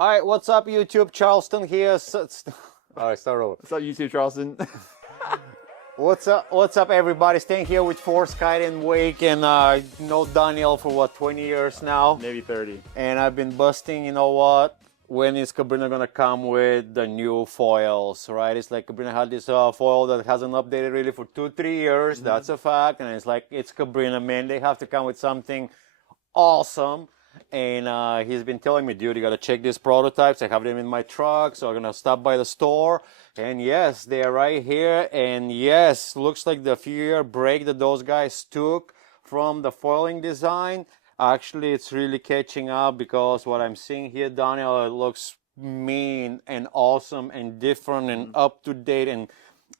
All right, what's up, YouTube? Charleston here. All right, start over. What's up, YouTube Charleston? What's up? What's up, everybody? Staying here with Force Kite and Wake, and know Daniel for what, 20 years now, Maybe 30. and I've been busting. You know what? When is Cabrinha gonna come with the new foils? Right? It's like Cabrinha had this foil that hasn't updated really for 2-3 years. That's a fact, and it's like it's Cabrinha, man. They have to come with something awesome. And he's been telling me, dude, you gotta check these prototypes. I have them in my truck, so I'm gonna stop by the store. And yes, they're right here. And yes, looks like the few-year break that those guys took from the foiling design, actually it's really catching up, because what I'm seeing here, Daniel, it looks mean and awesome and different and up to date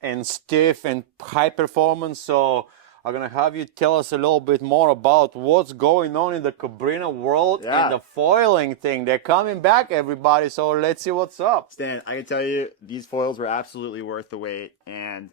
and stiff and high performance. So I'm gonna have you tell us a little bit more about what's going on in the Cabrinha world and the foiling thing. They're coming back, everybody, so let's see what's up. Stan, I can tell you, these foils were absolutely worth the wait. And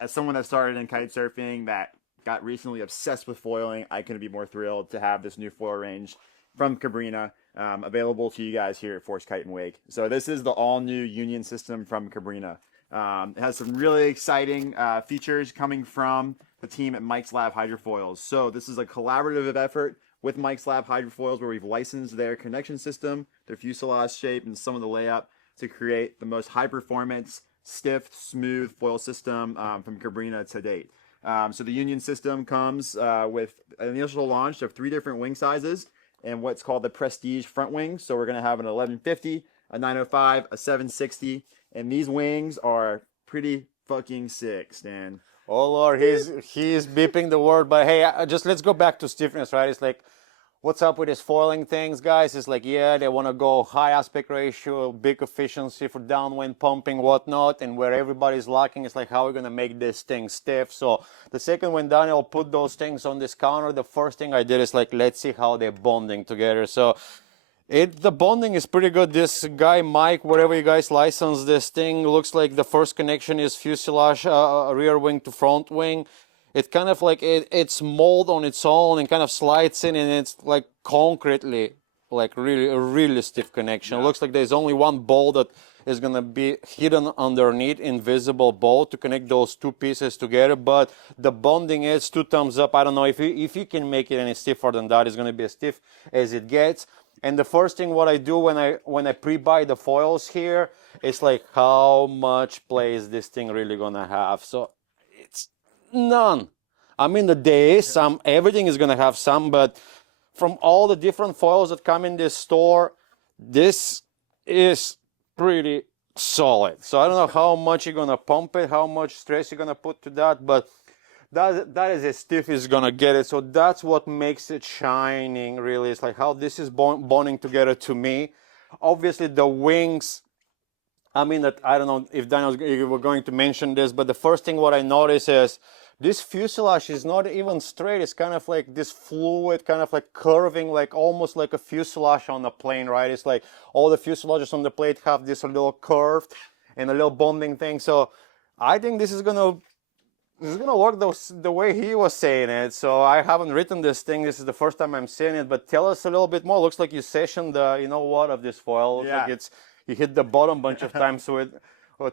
as someone that started in kite surfing that got recently obsessed with foiling, I couldn't be more thrilled to have this new foil range from Cabrinha available to you guys here at Force Kite and Wake. So this is the all-new Union system from Cabrinha. It has some really exciting features coming from the team at Mike's Lab Hydrofoils. So this is a collaborative effort with Mike's Lab Hydrofoils, where we've licensed their connection system, their fuselage shape, and some of the layup to create the most high-performance, stiff, smooth foil system from Cabrinha to date. So the Union system comes with an initial launch of 3 different wing sizes and what's called the Prestige front wing. So we're going to have an 1150, a 905, a 760, and these wings are pretty fucking sick, Stan. Oh Lord, he's beeping the word, but hey, just let's go back to stiffness, right? It's like, what's up with these foiling things, guys? It's like, yeah, they want to go high aspect ratio, big efficiency for downwind pumping, whatnot, and where everybody's lacking, it's like, how are we going to make this thing stiff? So the second when Daniel put those things on this counter, the first thing I did is like, let's see how they're bonding together. So the bonding is pretty good. This guy, Mike, wherever you guys license this thing, looks like the first connection is fuselage, rear wing to front wing. It's kind of like it's mold on its own and kind of slides in, and it's like concretely, like really a really stiff connection. It looks like there's only one bolt that is gonna be hidden underneath, invisible bolt to connect those 2 pieces together. But the bonding is 2 thumbs up. I don't know if you can make it any stiffer than that. It's gonna be as stiff as it gets. And the first thing what I do when I pre-buy the foils here is like, how much play is this thing really gonna have? So it's none. I mean, there is some, everything is gonna have some, but from all the different foils that come in this store, this is pretty solid. So I don't know how much you're gonna pump it, how much stress you're gonna put to that, but that is as stiff as gonna get it. So that's what makes it shining, really. It's like how this is bonding together to me. Obviously the wings, I mean, that I don't know if Daniel were going to mention this, but the first thing what I notice is this fuselage is not even straight. It's kind of like this fluid, kind of like curving, like almost like a fuselage on a plane, right? It's like all the fuselages on the plate have this little curved and a little bonding thing. So I think this is gonna work the way he was saying it. So I haven't written this thing. This is the first time I'm seeing it. But tell us a little bit more. Looks like you sessioned the, you know what, of this foil. Looks like you hit the bottom a bunch of times with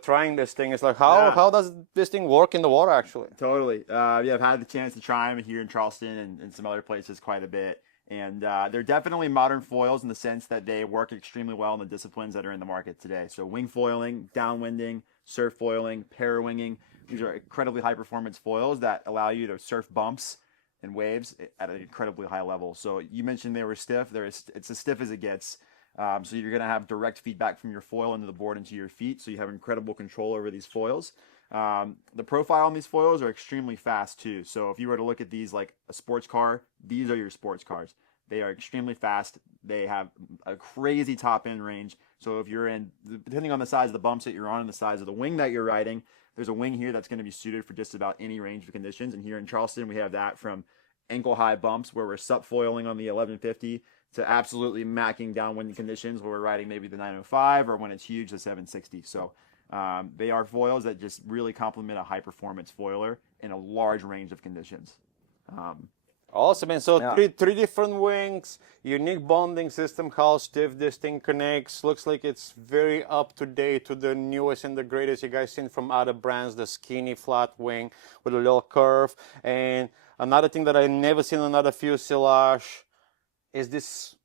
trying this thing. It's like, how does this thing work in the water, actually? Totally. I've had the chance to try them here in Charleston and some other places quite a bit. And they're definitely modern foils in the sense that they work extremely well in the disciplines that are in the market today. So wing foiling, downwinding, surf foiling, para-winging. These are incredibly high-performance foils that allow you to surf bumps and waves at an incredibly high level. So you mentioned they were stiff. It's as stiff as it gets. So you're going to have direct feedback from your foil into the board into your feet. So you have incredible control over these foils. The profile on these foils are extremely fast too. So if you were to look at these like a sports car, these are your sports cars. They are extremely fast. They have a crazy top end range. So if you're in, depending on the size of the bumps that you're on and the size of the wing that you're riding, there's a wing here that's going to be suited for just about any range of conditions. And here in Charleston, we have that from ankle high bumps where we're sup foiling on the 1150 to absolutely macking downwind conditions where we're riding maybe the 905, or when it's huge, the 760. So they are foils that just really complement a high performance foiler in a large range of conditions. Awesome, and so Yeah. three different wings, unique bonding system, how stiff this thing connects. Looks like it's very up to date to the newest and the greatest you guys seen from other brands, the skinny flat wing with a little curve. And another thing that I never seen on other fuselage is this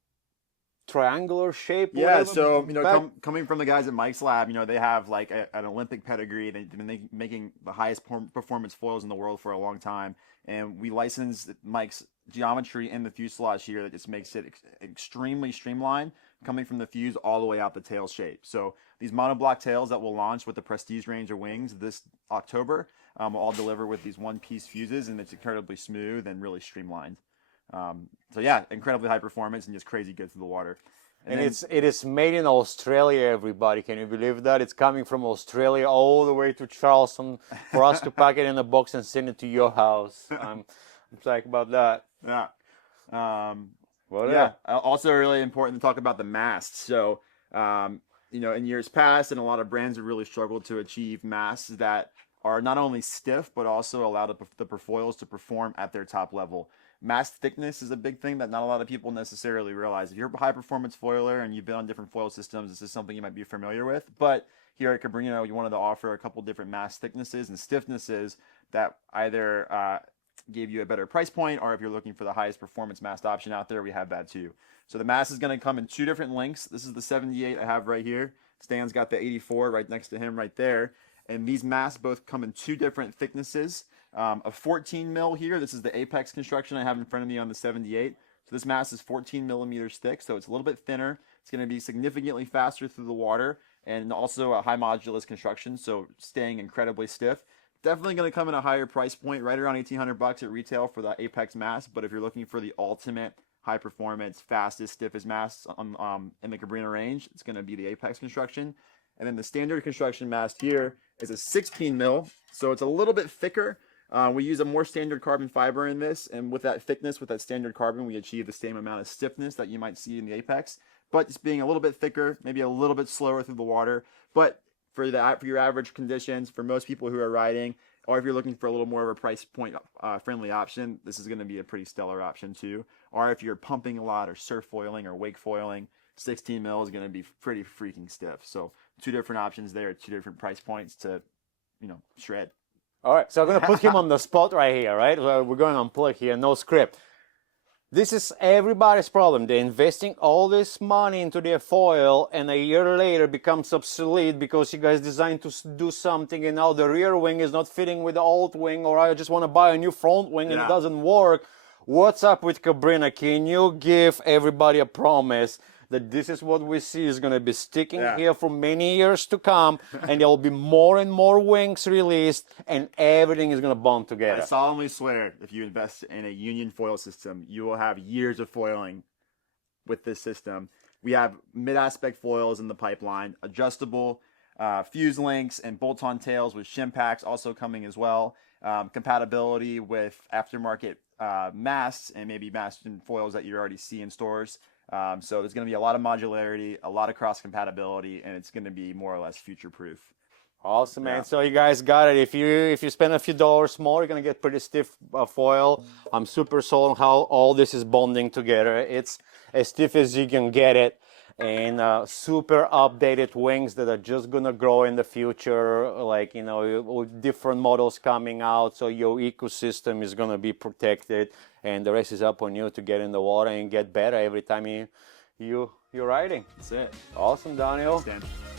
triangular shape. Yeah, whatever, so back. coming from the guys at Mike's Lab, they have like an Olympic pedigree. They've been making the highest performance foils in the world for a long time, and we licensed Mike's geometry in the fuselage here that just makes it extremely streamlined, coming from the fuse all the way out the tail shape. So these monoblock tails that will launch with the Prestige range of wings this October will all deliver with these one-piece fuses, and it's incredibly smooth and really streamlined. So yeah, incredibly high performance and just crazy good through the water. And it is made in Australia, everybody. Can you believe that? It's coming from Australia all the way to Charleston for us to pack it in a box and send it to your house. I'm psyched about that. Yeah. Well, yeah. Also really important to talk about the mast. So, in years past, and a lot of brands have really struggled to achieve masts that are not only stiff, but also allow the foils to perform at their top level. Mast thickness is a big thing that not a lot of people necessarily realize. If you're a high performance foiler and you've been on different foil systems, this is something you might be familiar with. But here at Cabrinha, we wanted to offer a couple different mast thicknesses and stiffnesses that either gave you a better price point, or if you're looking for the highest performance mast option out there, we have that too. So the mast is going to come in two different lengths. This is the 78 I have right here. Stan's got the 84 right next to him right there. And these masts both come in two different thicknesses. A 14 mil here. This is the Apex construction I have in front of me on the 78. So this mast is 14 millimeters thick, so it's a little bit thinner. It's going to be significantly faster through the water, and also a high modulus construction, so staying incredibly stiff. Definitely going to come in a higher price point, right around $1,800 at retail for the Apex mast. But if you're looking for the ultimate high performance, fastest, stiffest mast in the Cabrinha range, it's going to be the Apex construction. And then the standard construction mast here is a 16 mil, so it's a little bit thicker. We use a more standard carbon fiber in this, and with that thickness, with that standard carbon, we achieve the same amount of stiffness that you might see in the Apex, but it's being a little bit thicker, maybe a little bit slower through the water. But for your average conditions, for most people who are riding, or if you're looking for a little more of a price point friendly option, this is going to be a pretty stellar option too. Or if you're pumping a lot or surf foiling or wake foiling, 16 mil is going to be pretty freaking stiff. So two different options there, two different price points to, shred. All right, so I'm going to put him on the spot right here, right? We're going to unplug here, no script. This is everybody's problem. They're investing all this money into their foil, and a year later becomes obsolete because you guys designed to do something, and now the rear wing is not fitting with the old wing, or I just want to buy a new front wing and it doesn't work. What's up with Cabrinha? Can you give everybody a promise that this is what we see is going to be sticking here for many years to come, and there will be more and more wings released, and everything is going to bond together? I solemnly swear, if you invest in a Union foil system, you will have years of foiling with this system. We have mid-aspect foils in the pipeline, adjustable fuse links and bolt-on tails with shim packs also coming as well. Compatibility with aftermarket masts and maybe mast and foils that you already see in stores. So there's going to be a lot of modularity, a lot of cross compatibility, and it's going to be more or less future proof. Awesome, man. So you guys got it. If you spend a few dollars more, you're going to get pretty stiff foil. I'm super sold on how all this is bonding together. It's as stiff as you can get it, and super updated wings that are just going to grow in the future, like, with different models coming out, so your ecosystem is going to be protected, and the rest is up on you to get in the water and get better every time you're riding. That's it. Awesome, Daniel. Thanks, Dan.